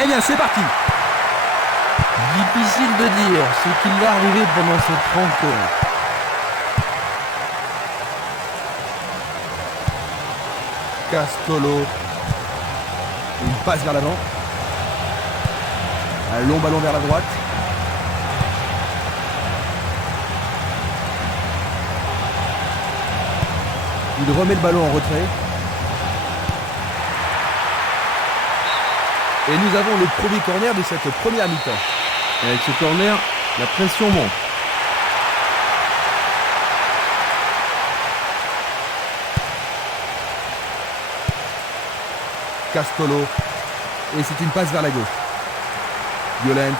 Eh bien, c'est parti. Difficile de dire ce qui va arriver pendant cette rencontre. Castolo. Une passe vers l'avant. Un long ballon vers la droite. Il remet le ballon en retrait. Et nous avons le premier corner de cette première mi-temps. Et avec ce corner, la pression monte. Castolo. Et c'est une passe vers la gauche. Violent.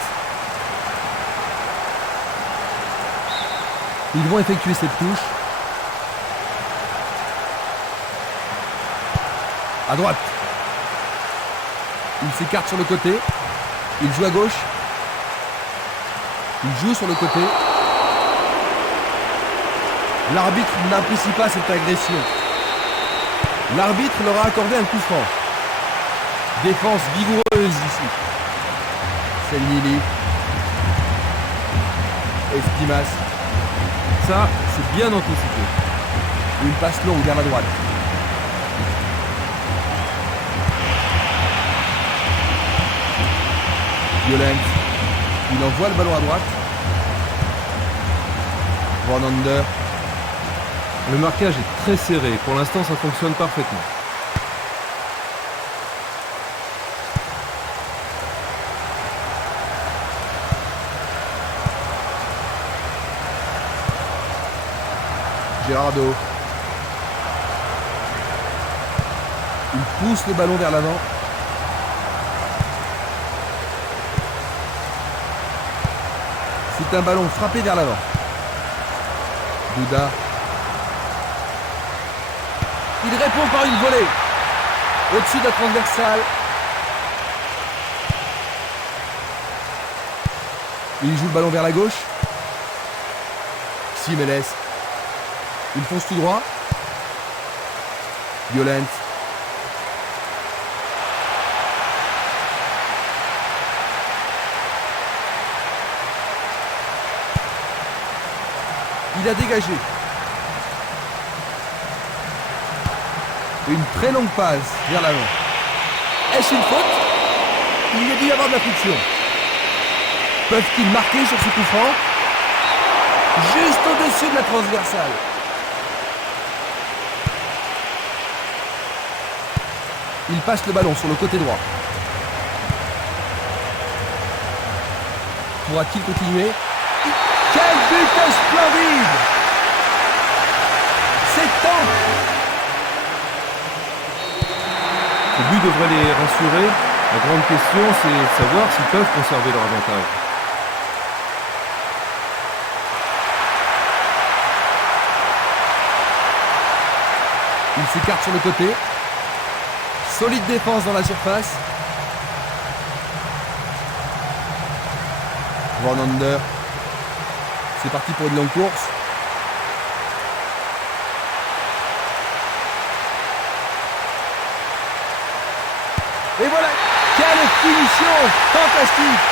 Ils vont effectuer cette touche. À droite. Il s'écarte sur le côté. Il joue à gauche. Il joue sur le côté. L'arbitre n'apprécie pas cette agression. L'arbitre leur a accordé un coup franc. Défense vigoureuse ici. Selnili. Espimas. Ça, c'est bien anticipé. Une passe longue vers la droite. Violent. Il envoie le ballon à droite. Van Ander. Le marquage est très serré. Pour l'instant, ça fonctionne parfaitement. Gerardo. Il pousse le ballon vers l'avant. C'est un ballon frappé vers l'avant. Douda. Il répond par une volée. Au-dessus de la transversale. Il joue le ballon vers la gauche. Simeles. Il fonce tout droit. Violent. Il a dégagé. Une très longue passe vers l'avant. Est-ce une faute? Il y a dû y avoir de la friction. Peuvent-ils marquer sur ce coup franc? Juste au-dessus de la transversale. Il passe le ballon sur le côté droit. Pourra-t-il continuer? Quel but splendide! C'est temps! Ce but devrait les rassurer. La grande question, c'est de savoir s'ils peuvent conserver leur avantage. Il s'écarte sur le côté. Solide défense dans la surface. Van Ander. C'est parti pour une longue course. Et voilà, quelle finition fantastique!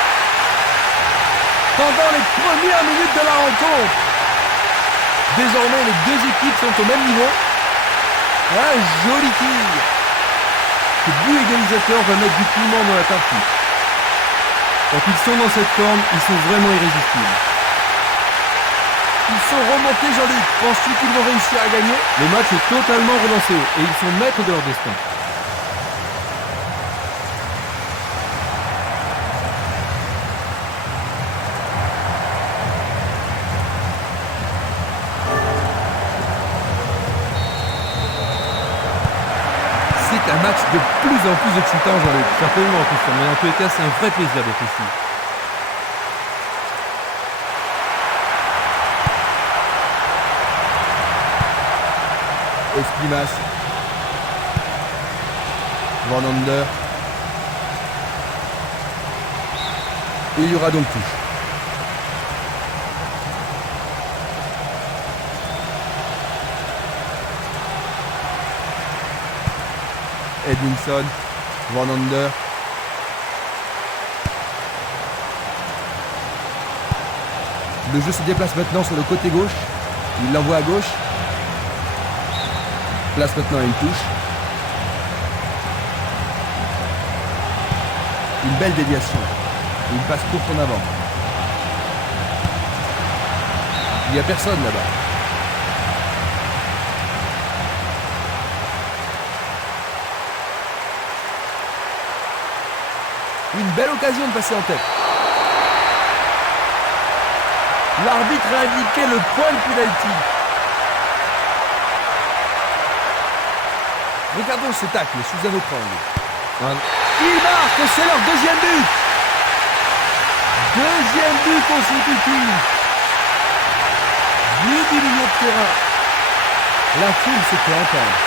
Pendant les premières minutes de la rencontre. Désormais, les deux équipes sont au même niveau. Un joli tir. Ce but égalisateur va mettre du piment dans la partie. Quand ils sont dans cette forme, ils sont vraiment irrésistibles. Ils sont remontés, Jean-Luc. Penses-tu qu'ils vont réussir à gagner? Le match est totalement relancé et ils sont maîtres de leur destin. C'est un match de plus en plus excitant, Jean-Luc. Certainement, Christian, mais en tous les cas, c'est un vrai plaisir d'être ici. Espimas. Van Ander. Et il y aura donc touche. Edmondson. Van Ander. Le jeu se déplace maintenant sur le côté gauche. Il l'envoie à gauche. Place maintenant à une touche. Une belle déviation. Une passe courte en avant. Il n'y a personne là-bas. Une belle occasion de passer en tête. L'arbitre a indiqué le point de pénalty. Regardons ce tacle sous un autre angle. Il marque, c'est leur deuxième but. Deuxième but consécutif. But du milieu de terrain. La foule se fait entendre.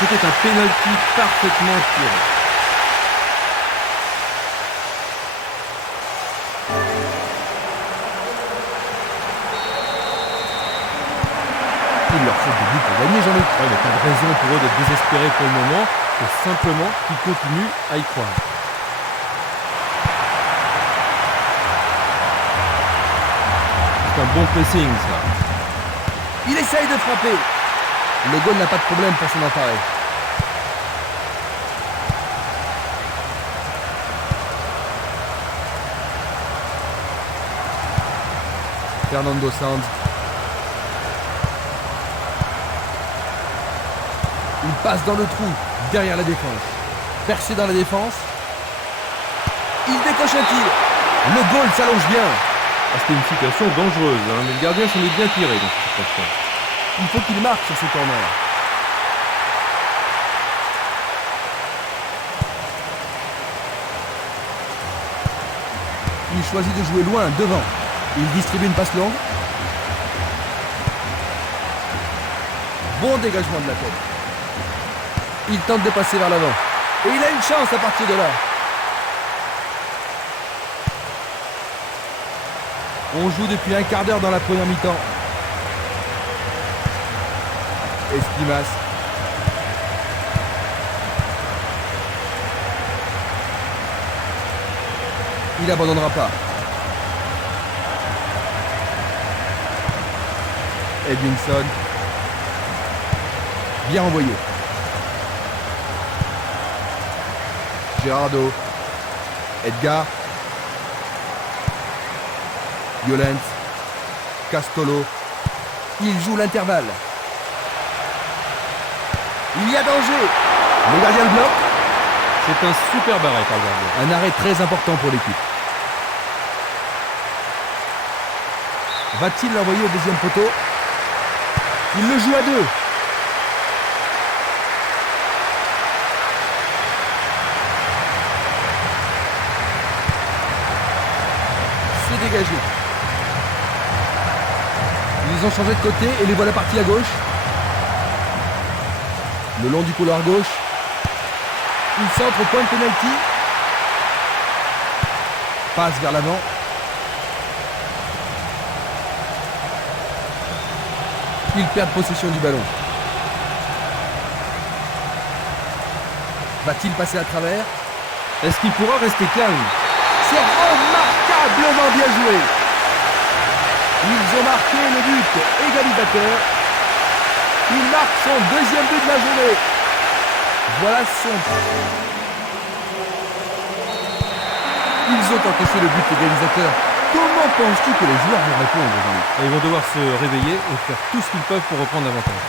C'était un pénalty parfaitement tiré. Il leur faut des buts pour gagner, Jean-Luc. Ouais, il n'y a pas de raison pour eux d'être désespérés pour le moment. C'est simplement qu'ils continuent à y croire. C'est un bon pressing, ça. Il essaye de frapper. Le goal n'a pas de problème pour s'en emparer. Fernando Sanz. Il passe dans le trou, derrière la défense. Percé dans la défense. Il décoche un tir. Le goal s'allonge bien. Ah, c'était une situation dangereuse, hein, mais le gardien s'en est bien tiré dans cette situation. Il faut qu'il marque sur ce corner. Il choisit de jouer loin, devant. Il distribue une passe longue. Bon dégagement de la tête. Il tente de passer vers l'avant. Et il a une chance à partir de là. On joue depuis un quart d'heure dans la première mi-temps. Esquimas. Il n'abandonnera pas. Edmondson. Bien envoyé. Gerardo. Edgar. Violent. Castolo. Il joue l'intervalle. Il y a danger. Le gardien le bloque. C'est un super barré par le gardien. Un arrêt très important pour l'équipe. Va-t-il l'envoyer au deuxième poteau? Il le joue à deux. C'est dégagé. Ils ont changé de côté et les voilà partis à gauche. Le long du couloir gauche. Il centre au point de pénalty. Passe vers l'avant. Ils perdent possession du ballon. Va-t-il passer à travers? Est-ce qu'il pourra rester calme? C'est remarquablement bien joué. Ils ont marqué le but égalisateur. Il marque son deuxième but de la journée. Voilà son... Ils ont encaissé le but égalisateur. Comment penses-tu que les joueurs vont répondre, Jean-Luc? Ils vont devoir se réveiller et faire tout ce qu'ils peuvent pour reprendre l'avantage.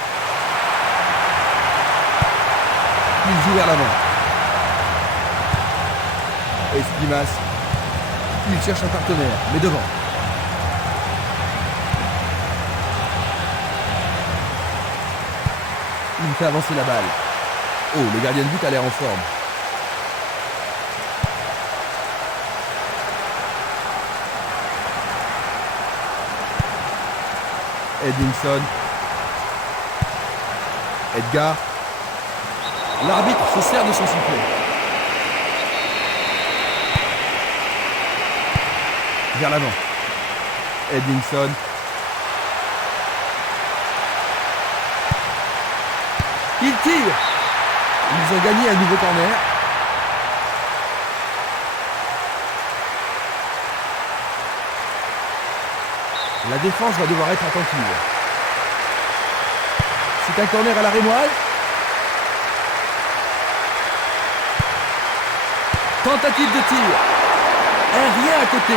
Il joue vers l'avant. Esquimas. Il cherche un partenaire, mais devant. Il fait avancer la balle. Oh, le gardien de but a l'air en forme. Edmondson. Edgar. L'arbitre se sert de son sifflet. Vers l'avant. Edmondson. Il tire. Ils ont gagné un nouveau corner. La défense va devoir être attentive. C'est un corner à la rémoise. Tentative de tir. Un rien à côté.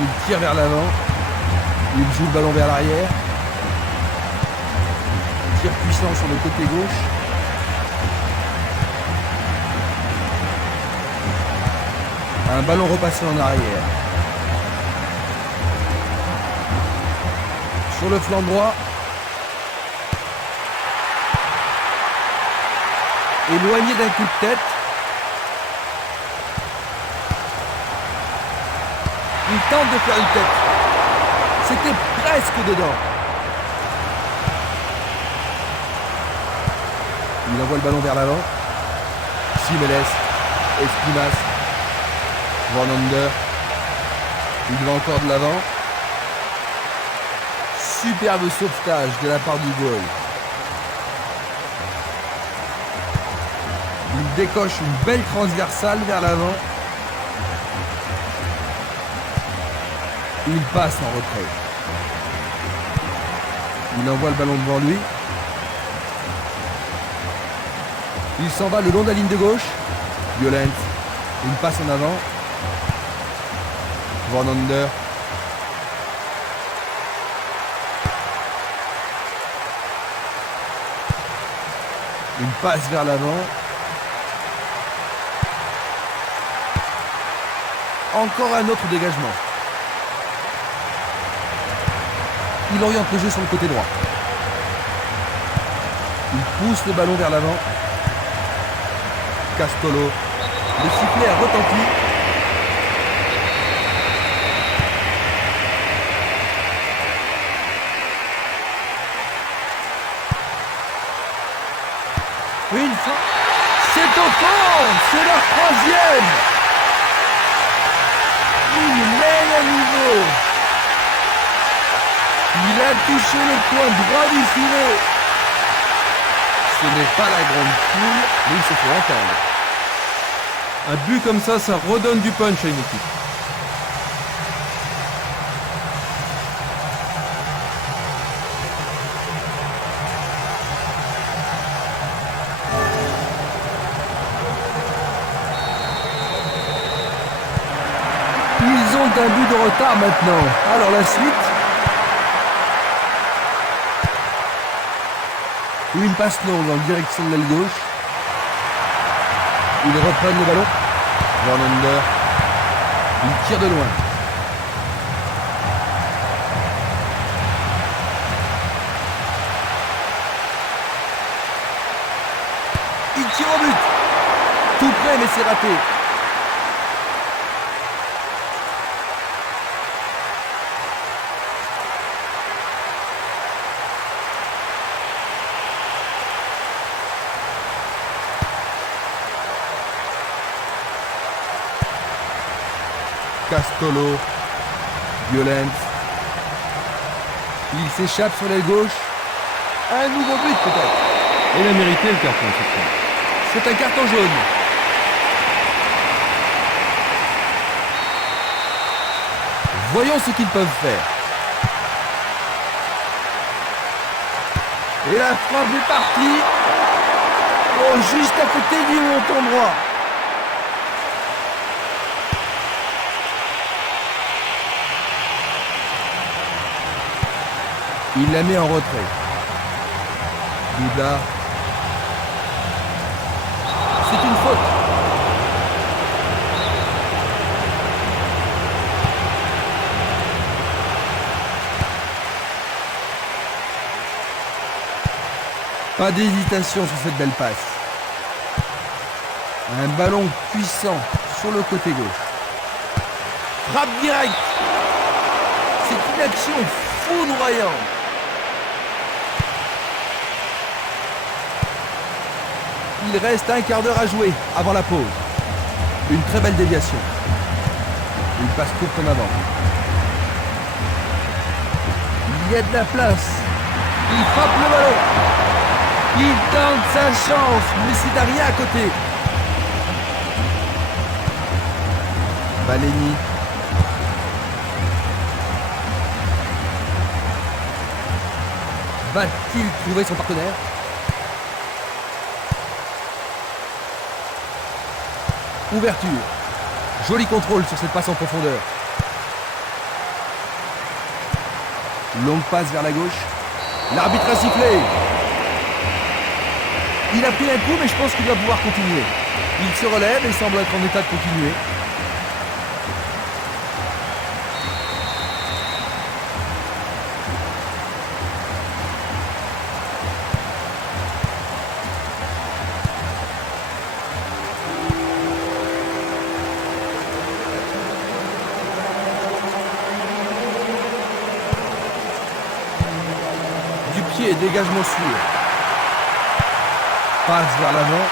Il tire vers l'avant. Il joue le ballon vers l'arrière. Tir puissant sur le côté gauche. Un ballon repassé en arrière. Sur le flanc droit. Éloigné d'un coup de tête. Il tente de faire une tête. C'était presque dedans. Il envoie le ballon vers l'avant. Simeles, Espinas, Vornander. Il va encore de l'avant. Superbe sauvetage de la part du goal. Il décoche une belle transversale vers l'avant. Il passe en retrait. Il envoie le ballon devant lui. Il s'en va le long de la ligne de gauche. Violent. Une passe en avant. Vornander. Une passe vers l'avant. Encore un autre dégagement. Il oriente le jeu sur le côté droit. Il pousse le ballon vers l'avant. Castolo. Le sifflet a retenti. Une fois. C'est au fond. C'est leur troisième. Il mène à nouveau. Il a touché le coin droit du filet. Ce n'est pas la grande poule, mais il se fait entendre. Un but comme ça redonne du punch à une équipe. Ils ont un but de retard maintenant. Alors la suite. Une passe longue en direction de l'aile gauche. Ils reprennent le ballon. Vornander. Il tire de loin. Il tire au but. Tout près mais c'est raté. Castolo, Violent. Il s'échappe sur l'aile gauche. Un nouveau but peut-être. Et il a mérité le carton cette fois. C'est un carton jaune. Voyons ce qu'ils peuvent faire. Et la frappe est partie. Oh, juste à côté du montant droit. Il la met en retrait. Duda. C'est une faute. Pas d'hésitation sur cette belle passe. Un ballon puissant sur le côté gauche. Frappe directe. C'est une action foudroyante. Il reste un quart d'heure à jouer avant la pause. Une très belle déviation. Une passe courte en avant. Il y a de la place. Il frappe le ballon. Il tente sa chance, mais c'est rien à côté. Baleni. Va-t-il trouver son partenaire? Ouverture. Joli contrôle sur cette passe en profondeur. Longue passe vers la gauche. L'arbitre a sifflé. Il a pris un coup, mais je pense qu'il va pouvoir continuer. Il se relève et semble être en état de continuer. Du pied, dégagement sûr. Passe vers l'avant.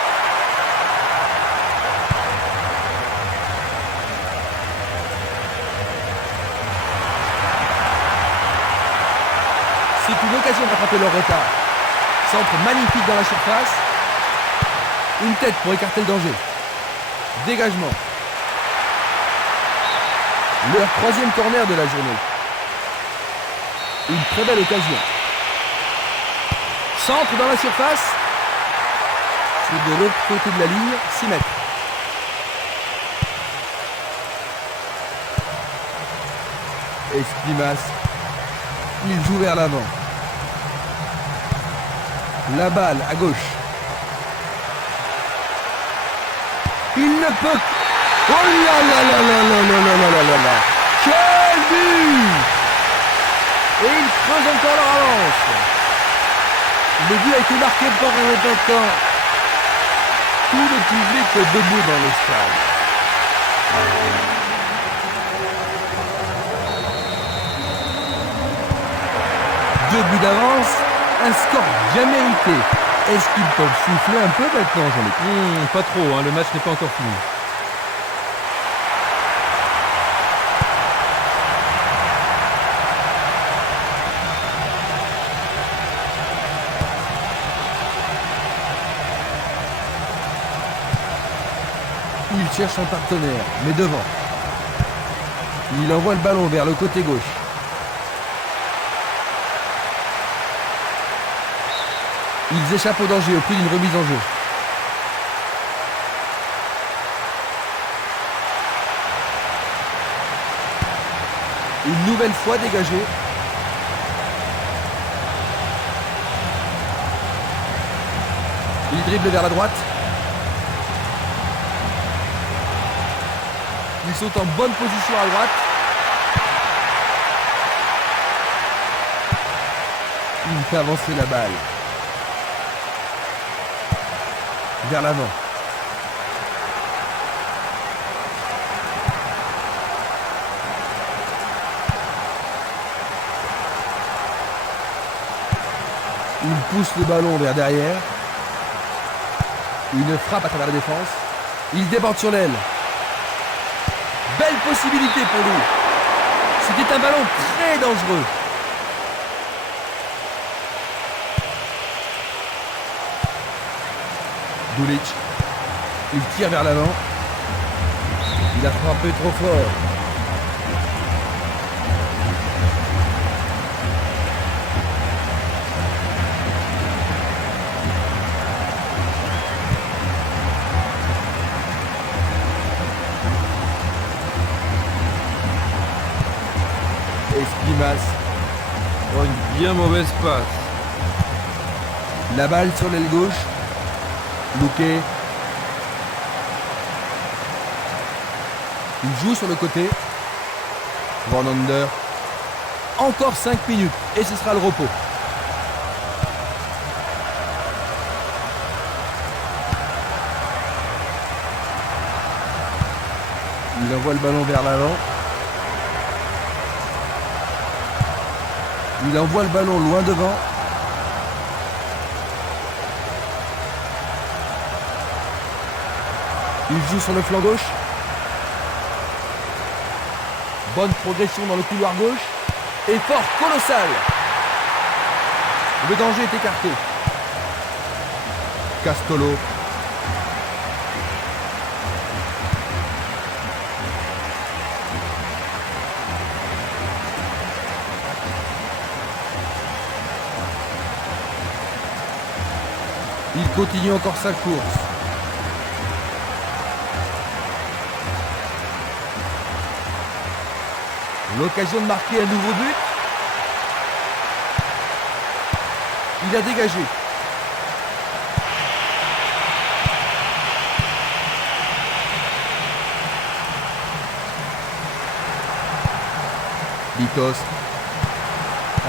C'est une occasion d'attraper leur retard. Centre magnifique dans la surface. Une tête pour écarter le danger. Dégagement. Leur troisième corner de la journée. Une très belle occasion. Centre dans la surface. C'est de l'autre côté de la ligne, 6 mètres. Esprimas. Il joue vers l'avant. La balle à gauche. Il ne peut... Oh là là là là là là là là là là. Quel but! Et il creuse encore leur avance. Le but a été marqué par un attaquant. Tout le public est debout dans le stade. Deux buts d'avance, un score bien mérité. Est-ce qu'ils peuvent souffler un peu maintenant, Jean-Luc? Pas trop, hein, le match n'est pas encore fini. Il cherche son partenaire, mais devant. Il envoie le ballon vers le côté gauche. Ils échappent au danger au prix d'une remise en jeu. Une nouvelle fois dégagé. Il dribble vers la droite. Ils sont en bonne position à droite. Il fait avancer la balle. Vers l'avant. Il pousse le ballon vers derrière. Une frappe à travers la défense. Il déborde sur l'aile. Belle possibilité pour lui. C'était un ballon très dangereux. Dulic. Il tire vers l'avant. Il a frappé trop fort. Esprimas. Oh, une bien mauvaise passe. La balle sur l'aile gauche. Luque. Il joue sur le côté. Van Under. Encore 5 minutes et ce sera le repos. Il envoie le ballon vers l'avant. Il envoie le ballon loin devant. Il joue sur le flanc gauche. Bonne progression dans le couloir gauche. Effort colossal. Le danger est écarté. Castolo. Il continue encore sa course. L'occasion de marquer un nouveau but. Il a dégagé. Bitos.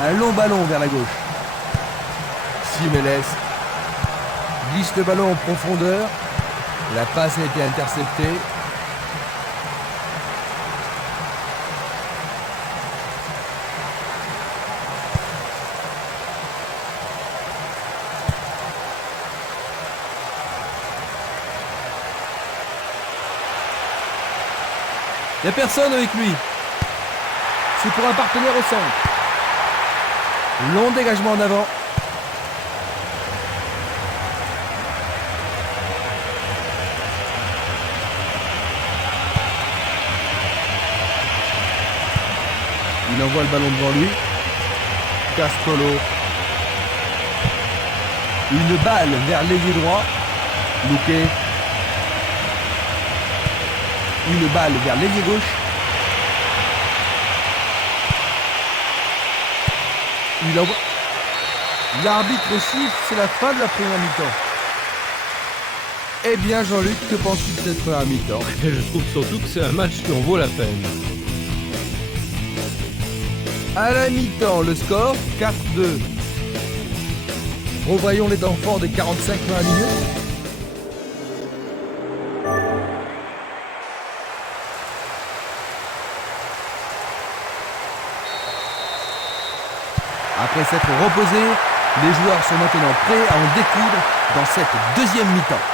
Un long ballon vers la gauche. Simeles glisse le ballon en profondeur. La passe a été interceptée. Il n'y a personne avec lui. C'est pour un partenaire au centre. Long dégagement en avant. Il envoie le ballon devant lui. Castolo. Une balle vers l'ailier droit. Luque. Une balle vers l'ailier gauche. Il envoie. L'arbitre siffle, c'est la fin de la première mi-temps. Eh bien Jean-Luc, que penses-tu de cette première mi-temps? Je trouve surtout que c'est un match qui en vaut la peine. À la mi-temps, le score 4-2. Revoyons les temps forts des 45 premières minutes. Après s'être reposés, les joueurs sont maintenant prêts à en découdre dans cette deuxième mi-temps.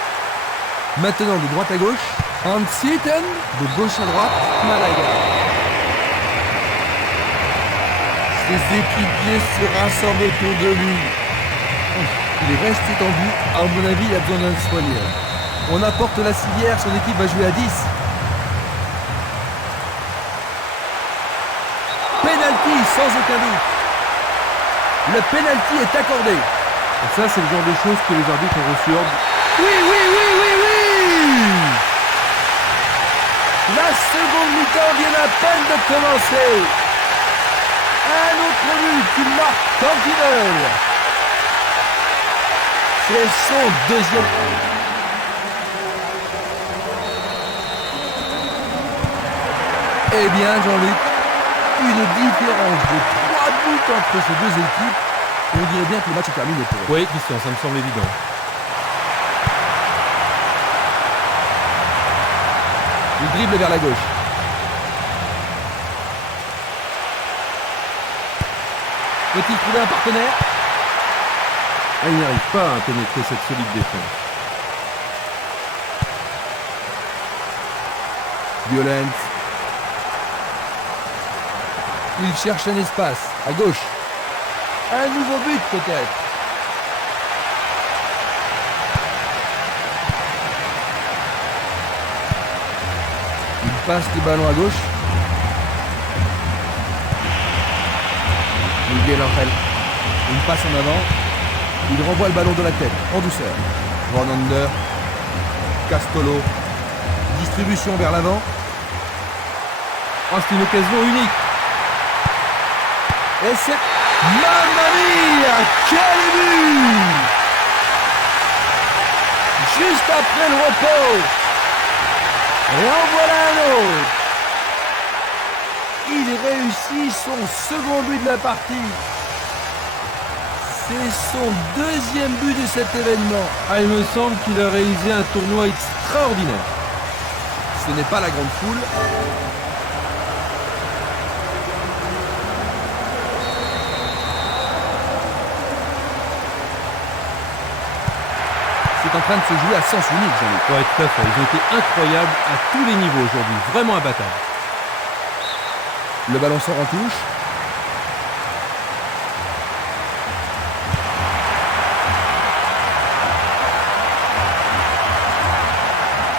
Maintenant de droite à gauche, Hansitten, de gauche à droite, Malaga. Ses équipiers se rassemblent autour de lui. Il reste étendu, à mon avis il a besoin d'un soigneur. On apporte la civière, son équipe va jouer à 10. Penalty sans aucun doute. Le penalty est accordé. Et ça, c'est le genre de choses que les arbitres ont reçu ordre. Oui. La seconde mi-temps vient à peine de commencer. Un autre but qui marque Campinel. C'est son deuxième. Eh bien, Jean-Luc, une différence de 3 buts entre ces deux équipes. On dirait bien que le match est terminé pour eux. Oui, Christian, ça me semble évident. Il dribble vers la gauche. Peut-il trouver un partenaire? Il n'y arrive pas à pénétrer cette solide défense. Violent. Il cherche un espace. À gauche. Un nouveau but peut-être. Il passe le ballon à gauche. Miguel Angel. Une passe en avant. Il renvoie le ballon de la tête, en douceur. Van Ander. Castolo. Distribution vers l'avant. Oh, c'est une occasion unique. Et c'est... Mamma mia! Quel but! Juste après le repos. Et en voilà un autre. Il réussit son second but de la partie. C'est son deuxième but de cet événement. Ah, il me semble qu'il a réalisé un tournoi extraordinaire. Ce n'est pas la grande foule. C'est en train de se jouer à sens unique, Jean-Luc. Ouais, tout à fait. Ils ont été incroyables à tous les niveaux aujourd'hui. Vraiment imbattables. Le ballon sort en touche.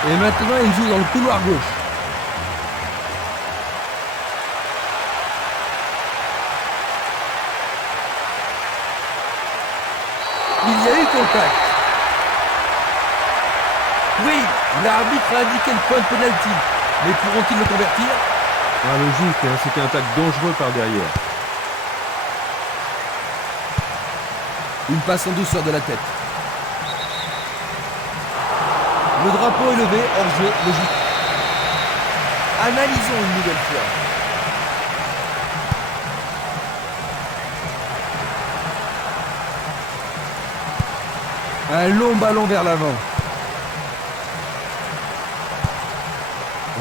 Et maintenant, il joue dans le couloir gauche. Il y a eu contact. Oui, l'arbitre a indiqué le point de pénalty. Mais pourront-ils le convertir? Ah, logique, hein, c'était un tacle dangereux par derrière. Une passe en douceur de la tête. Le drapeau est levé, hors-jeu, logique. Analysons une nouvelle fois. Un long ballon vers l'avant.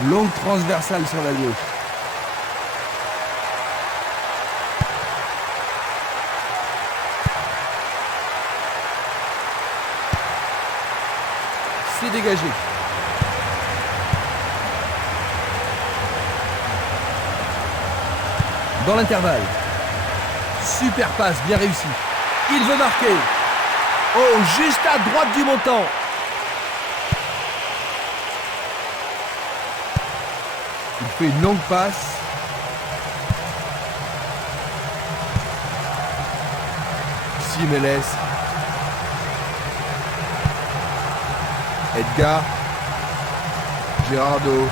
Longue transversale sur la gauche. C'est dégagé. Dans l'intervalle. Super passe, bien réussi. Il veut marquer. Oh, juste à droite du montant. Il fait une longue passe. Simeles. Edgar. Gerardo.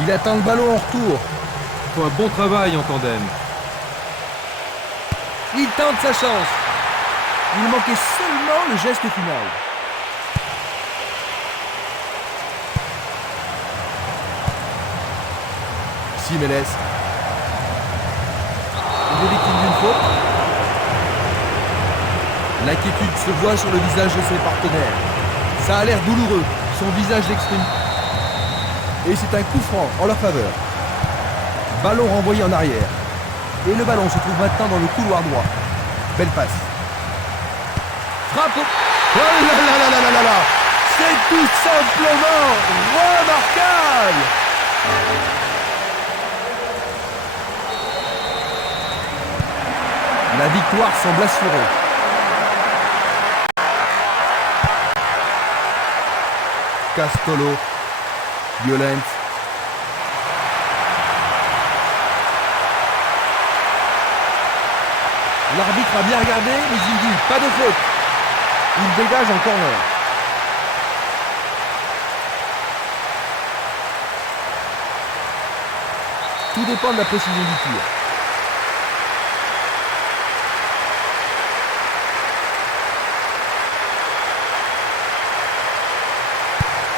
Il attend le ballon en retour. Il faut un bon travail en tandem. Il tente sa chance. Il manquait seulement le geste final. Simeles. Il est victime d'une faute. L'inquiétude se voit sur le visage de ses partenaires. Ça a l'air douloureux. Son visage l'exprime. Et c'est un coup franc en leur faveur. Ballon renvoyé en arrière. Et le ballon se trouve maintenant dans le couloir droit. Belle passe. Frappe. Oh là là là là là là là. C'est tout simplement remarquable. La victoire semble assurée. Castolo. Violent. L'arbitre a bien regardé, mais il dit pas de faute. Il dégage en corner. Tout dépend de la précision du tir.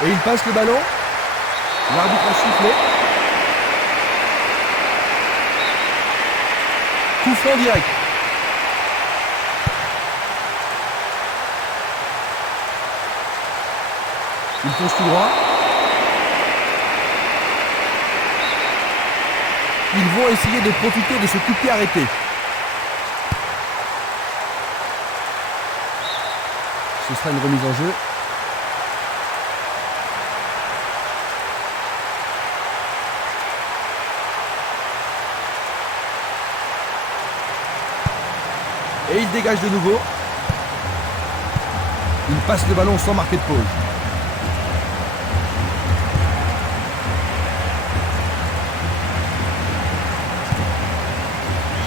Et il passe le ballon. L'arbitre a sifflé. Coup franc direct. Il fonce tout droit. Ils vont essayer de profiter de ce coup de pied arrêté. Ce sera une remise en jeu. Et il dégage de nouveau. Il passe le ballon sans marquer de pause.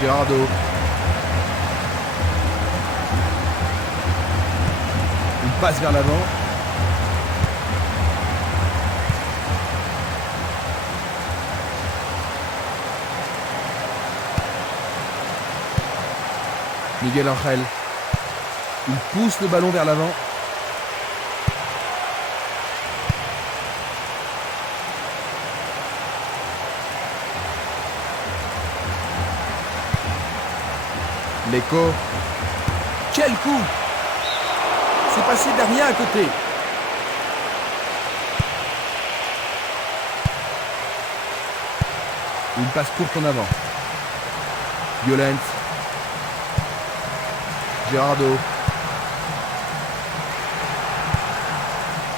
Gerardo. Une passe vers l'avant. Miguel Angel. Il pousse le ballon vers l'avant. Leco. Quel coup! C'est passé derrière à côté. Une passe courte en avant. Violent. Gerardo.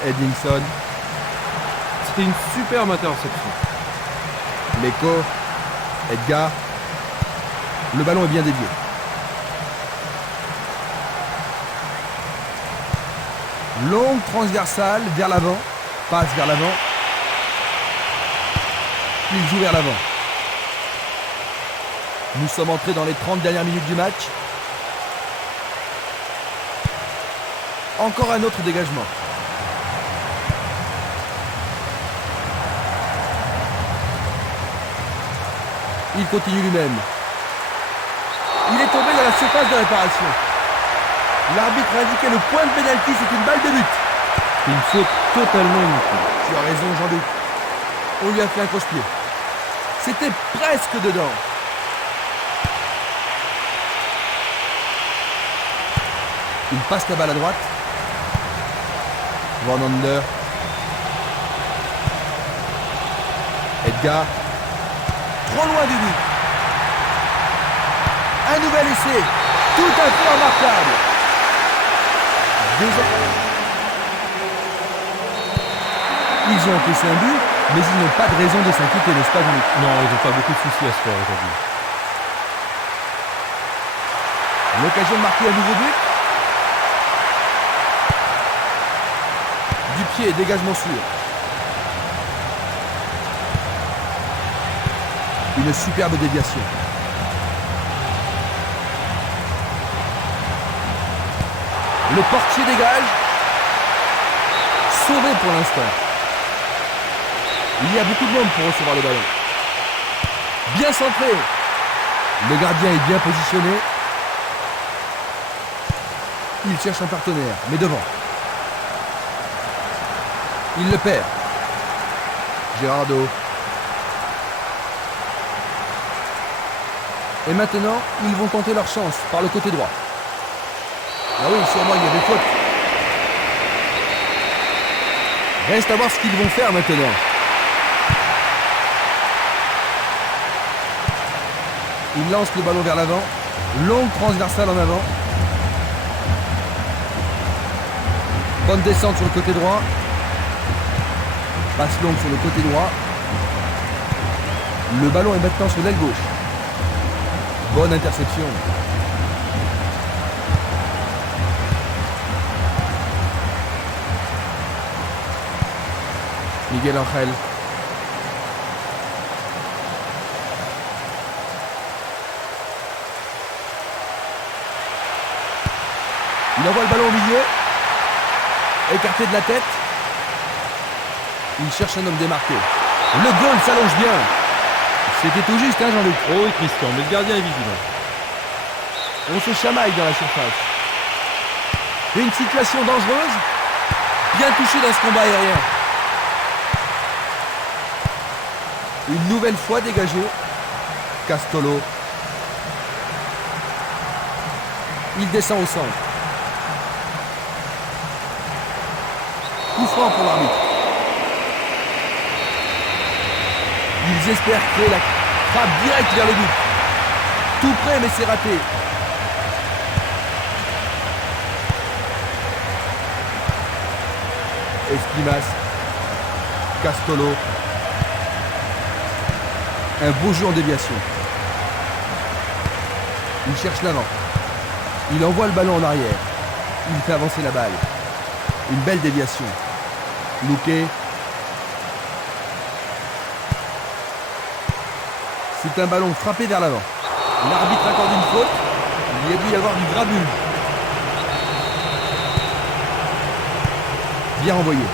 Edmingson. C'était une superbe interception. Leco. Edgar. Le ballon est bien dévié. Longue transversale vers l'avant Passe vers l'avant. Il joue vers l'avant. Nous sommes entrés dans les 30 dernières minutes du match. Encore un autre dégagement. Il continue lui-même. Il est tombé dans la surface de réparation. L'arbitre a indiqué le point de pénalty, c'est une balle de but. Une faute totalement inutile. Tu as raison, Jean-Luc. On lui a fait un croche-pied. C'était presque dedans. Il passe la balle à droite. Van Ander. Edgar. Trop loin du but. Un nouvel essai. Tout à fait remarquable. Ils ont encaissé un but, mais ils n'ont pas de raison de s'inquiéter, n'est-ce pas, Jean-Luc? Non, ils n'ont pas beaucoup de soucis à se faire aujourd'hui. L'occasion de marquer un nouveau but. Du pied, dégagement sûr. Une superbe déviation. Le portier dégage. Sauvé pour l'instant. Il y a beaucoup de monde pour recevoir le ballon. Bien centré. Le gardien est bien positionné. Il cherche un partenaire, mais devant. Il le perd. Gerardo. Et maintenant, ils vont tenter leur chance par le côté droit. Ah oui, sûrement, il y a des fautes. Reste à voir ce qu'ils vont faire maintenant. Il lance le ballon vers l'avant. Longue transversale en avant. Bonne descente sur le côté droit. Passe longue sur le côté droit. Le ballon est maintenant sur l'aile gauche. Bonne interception. Miguel Angel. Il envoie le ballon au milieu. Écarté de la tête. Il cherche un homme démarqué. Le goal s'allonge bien. C'était tout juste, hein, Jean-Luc? Oh oui, Christian, mais le gardien est vigilant. On se chamaille dans la surface. Une situation dangereuse. Bien touché dans ce combat aérien. Une nouvelle fois dégagé. Castolo. Il descend au centre. Coup franc pour l'arbitre. Ils espèrent créer la frappe directe vers le but. Tout près, mais c'est raté. Esquimas. Castolo. Un beau jeu en déviation. Il cherche l'avant. Il envoie le ballon en arrière. Il fait avancer la balle. Une belle déviation. Luque. C'est un ballon frappé vers l'avant. L'arbitre accorde une faute. Il y a dû y avoir du grabuge. Bien envoyé.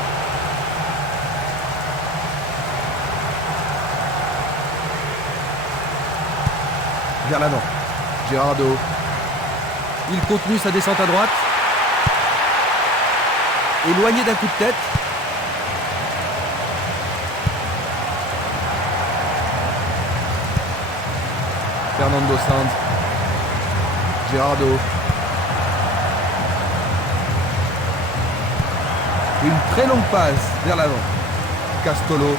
Vers l'avant. Gerardo. Il continue sa descente à droite. Éloigné d'un coup de tête. Fernando Sanz. Gerardo. Une très longue passe vers l'avant. Castolo.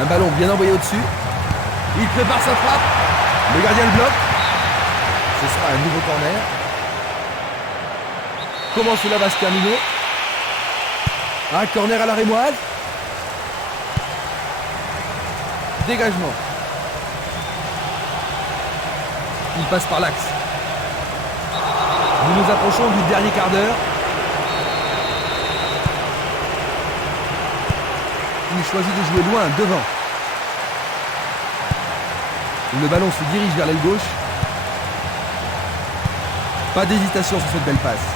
Un ballon bien envoyé au-dessus. Il prépare sa frappe. Le gardien le bloque. Ce sera un nouveau corner. Comment cela va se terminer? Un corner à la rémoise. Dégagement. Il passe par l'axe. Nous nous approchons du dernier quart d'heure. il choisit de jouer loin, devant. Le ballon se dirige vers l'aile gauche. Pas d'hésitation sur cette belle passe.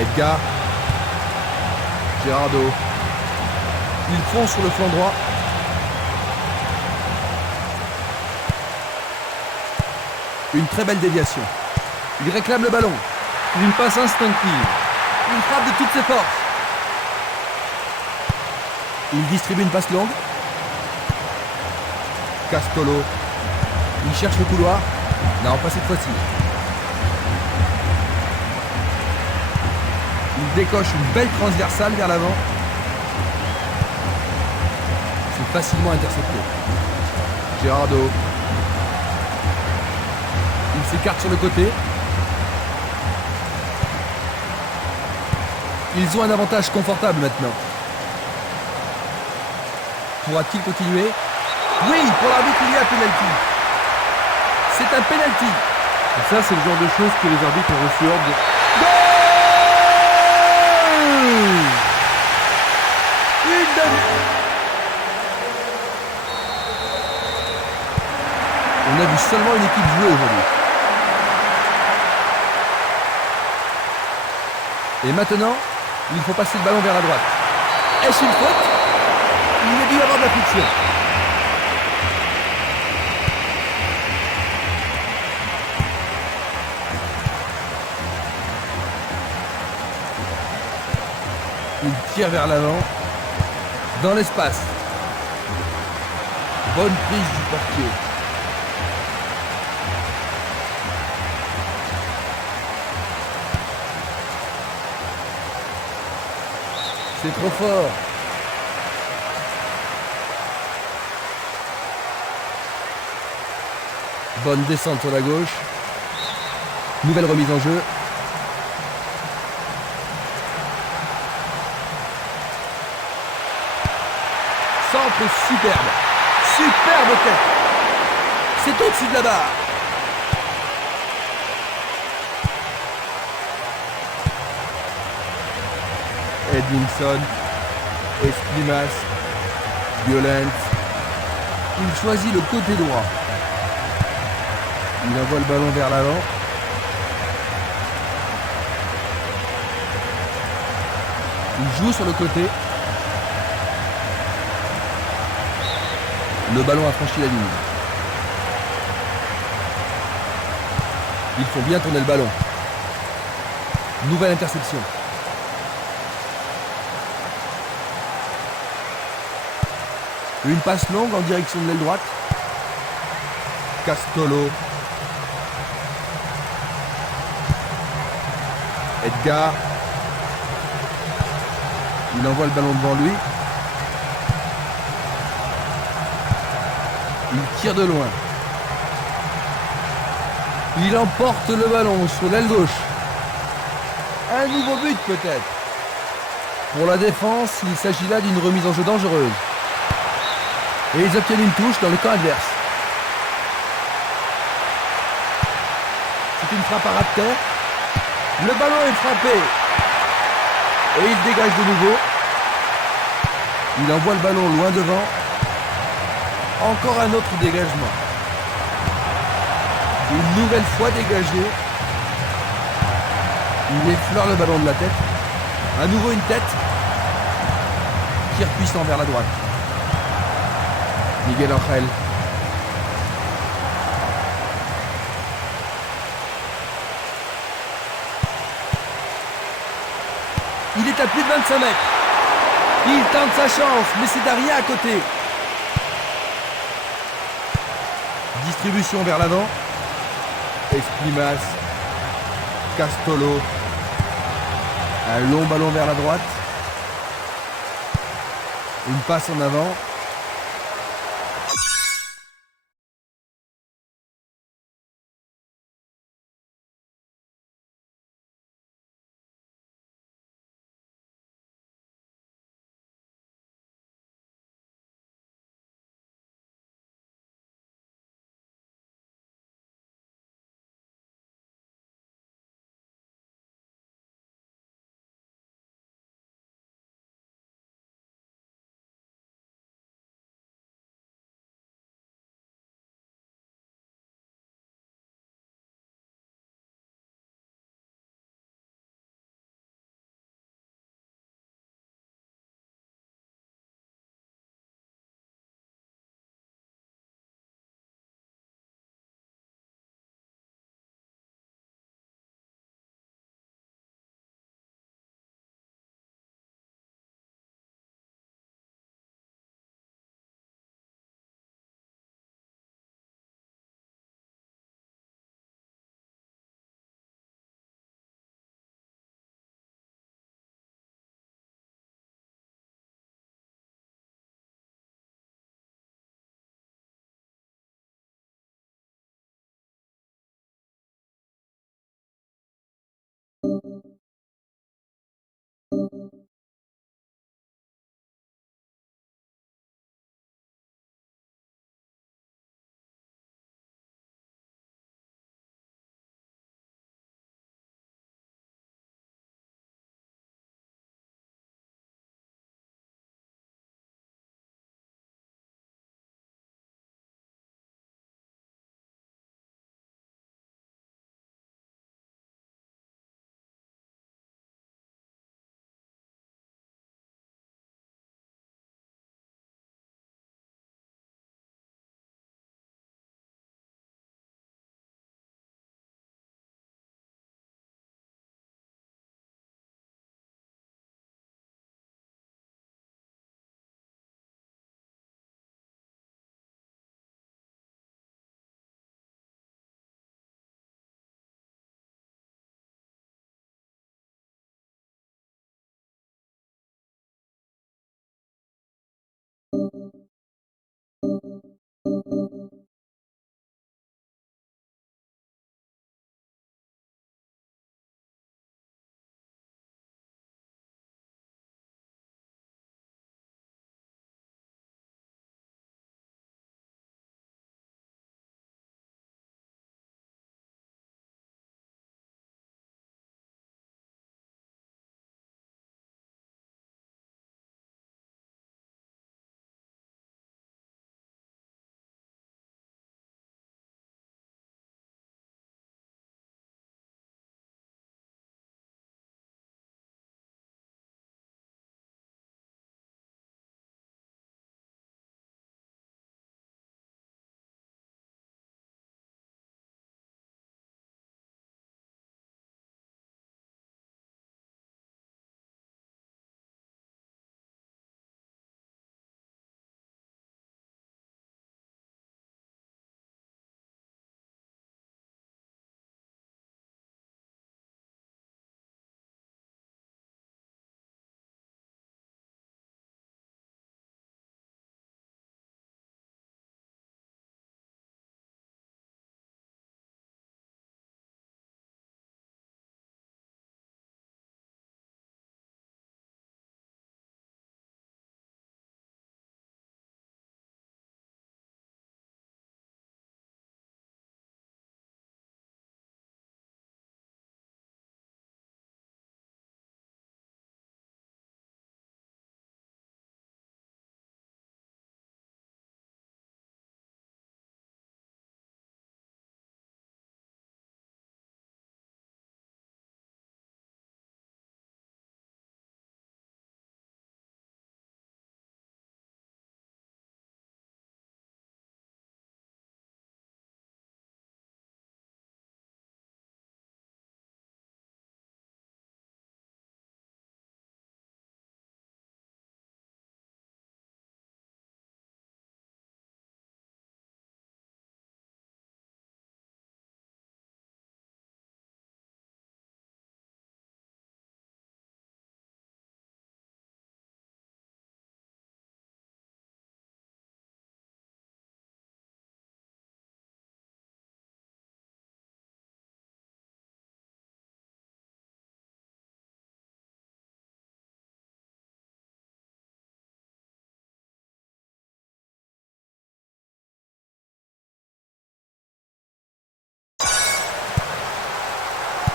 Edgar. Gerardo. Il fonce sur le flanc droit. Une très belle déviation. Il réclame le ballon. Une passe instinctive. Il frappe de toutes ses forces. Il distribue une passe longue. Castolo. Il cherche le couloir. Non, pas cette fois-ci. Il décoche une belle transversale vers l'avant. C'est facilement intercepté. Gerardo. Il s'écarte sur le côté. Ils ont un avantage confortable maintenant. Pourra-t-il continuer? Oui, pour l'arbitre, il y a penalty. C'est un penalty. Et ça, c'est le genre de choses que les arbitres ont reçu ordre de... On a vu seulement une équipe jouer aujourd'hui. Et maintenant, il faut passer le ballon vers la droite. Est-ce une faute? Il y a dû y avoir de la friction. Il tire vers l'avant. Dans l'espace. Bonne prise du portier. C'est trop fort. Bonne descente sur la gauche. Nouvelle remise en jeu. Centre superbe. Superbe tête. C'est au-dessus de la barre. Edmondson, Esprimas, Violent. Il choisit le côté droit. Il envoie le ballon vers l'avant. Il joue sur le côté. Le ballon a franchi la ligne. Il faut bien tourner le ballon. Nouvelle interception. Une passe longue en direction de l'aile droite. Castolo. Edgar. Il envoie le ballon devant lui. Il tire de loin. Il emporte le ballon sur l'aile gauche. Un nouveau but peut-être. Pour la défense, il s'agit là d'une remise en jeu dangereuse. Et ils obtiennent une touche dans le camp adverse. C'est une frappe à ras de terre. Le ballon est frappé. Et il dégage de nouveau. Il envoie le ballon loin devant. Encore un autre dégagement. Une nouvelle fois dégagé. Il effleure le ballon de la tête. À nouveau une tête. Tir puissant vers la droite. Miguel Angel. Il est à plus de 25 mètres. Il tente sa chance, mais c'est Daria à côté. Distribution vers l'avant. Esprimas. Castolo. Un long ballon vers la droite. Une passe en avant.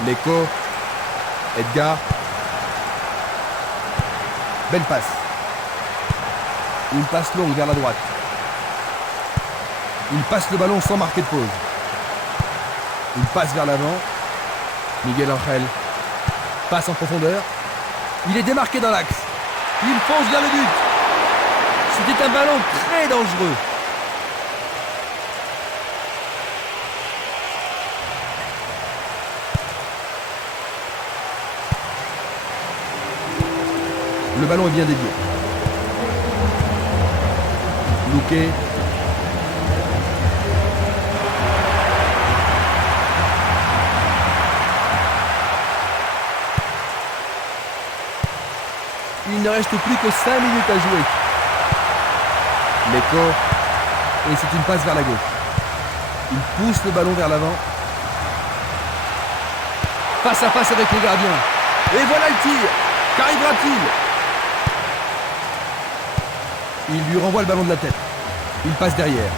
Leko. Edgar. Belle passe. Une passe longue vers la droite. Il passe le ballon sans marquer de pause. Une passe vers l'avant. Miguel Angel. Passe en profondeur. Il est démarqué dans l'axe. Il fonce vers le but. C'était un ballon très dangereux. Le ballon est bien dévié. Luque. Il ne reste plus que 5 minutes à jouer. Leko. Et c'est une passe vers la gauche. Il pousse le ballon vers l'avant. Face à face avec le gardien. Et voilà le tir. Qu'arrivera-t-il? Il lui renvoie le ballon de la tête. Il passe derrière.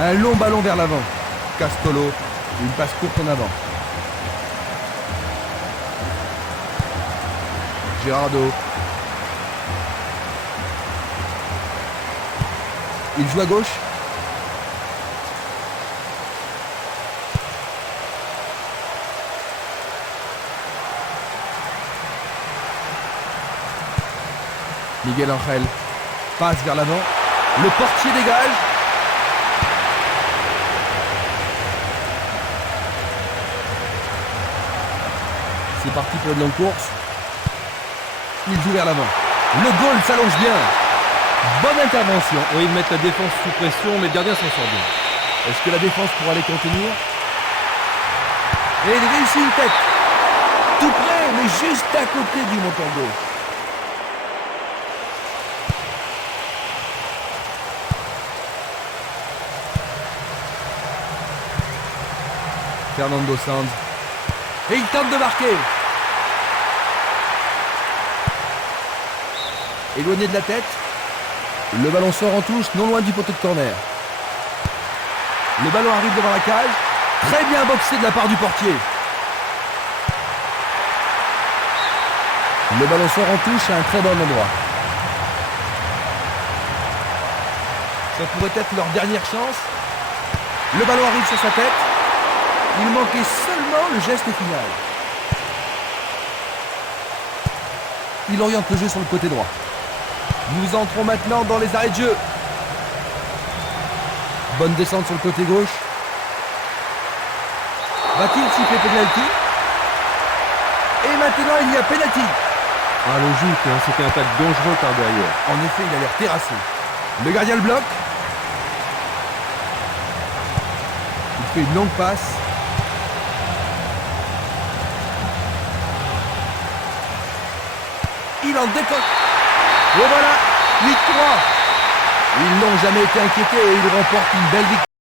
Un long ballon vers l'avant. Castolo. Une passe courte en avant. Gerardo. Il joue à gauche. Miguel Angel passe vers l'avant. Le portier dégage. C'est parti pour une longue course. Il joue vers l'avant. Le goal s'allonge bien. Bonne intervention. Oui, ils mettent la défense sous pression, mais le gardien s'en sort bien. Est-ce que la défense pourra les contenir? Et il réussit une tête. Tout près, mais juste à côté du montant gauche. Fernando Sanz. Et il tente de marquer. Éloigné de la tête. Le ballon sort en touche, non loin du poteau de corner. Le ballon arrive devant la cage. Très bien boxé de la part du portier. Le ballon sort en touche à un très bon endroit. Ça pourrait être leur dernière chance. Le ballon arrive sur sa tête. Il manquait seulement le geste final. Il oriente le jeu sur le côté droit. Nous entrons maintenant dans les arrêts de jeu. Bonne descente sur le côté gauche. Va-t-il siffler penalty? Et maintenant il y a penalty. Ah, logique, hein, c'était un tacle dangereux par derrière. En effet, il a l'air terrassé. Le gardien le bloque. Il fait une longue passe. Il en décoche. Et voilà, 8-3. Ils n'ont jamais été inquiétés et ils remportent une belle victoire.